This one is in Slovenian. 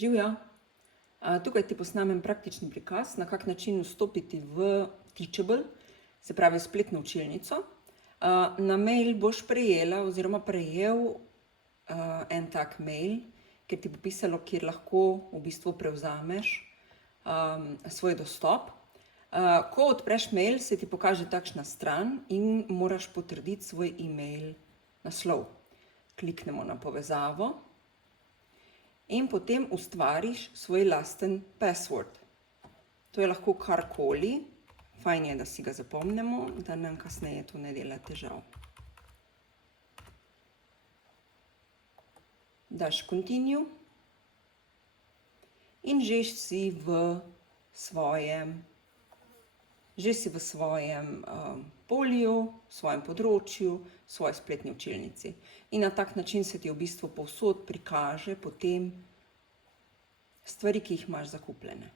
Živjo! Tukaj ti posnamem praktični prikaz, na kak način vstopiti v Teachable, se pravi spletno učilnico. Na mail boš prejela oziroma prejel en tak mail, kjer ti bo pisalo, kjer lahko v bistvu prevzameš svoj dostop. Ko odpreš mail, se ti pokaže takšna stran in moraš potrditi svoj e-mail naslov. Kliknemo na povezavo in potem ustvariš svoj lasten password. To je lahko karkoli, fajn je, da si ga zapomnimo, da nam kasneje to ne dela težav. Daš continue in že si v svojem polju, v svojem področju, v svoji spletni učilnici. In na tak način se ti v bistvu povsod prikaže potem stvari, ki jih imaš zakupljene.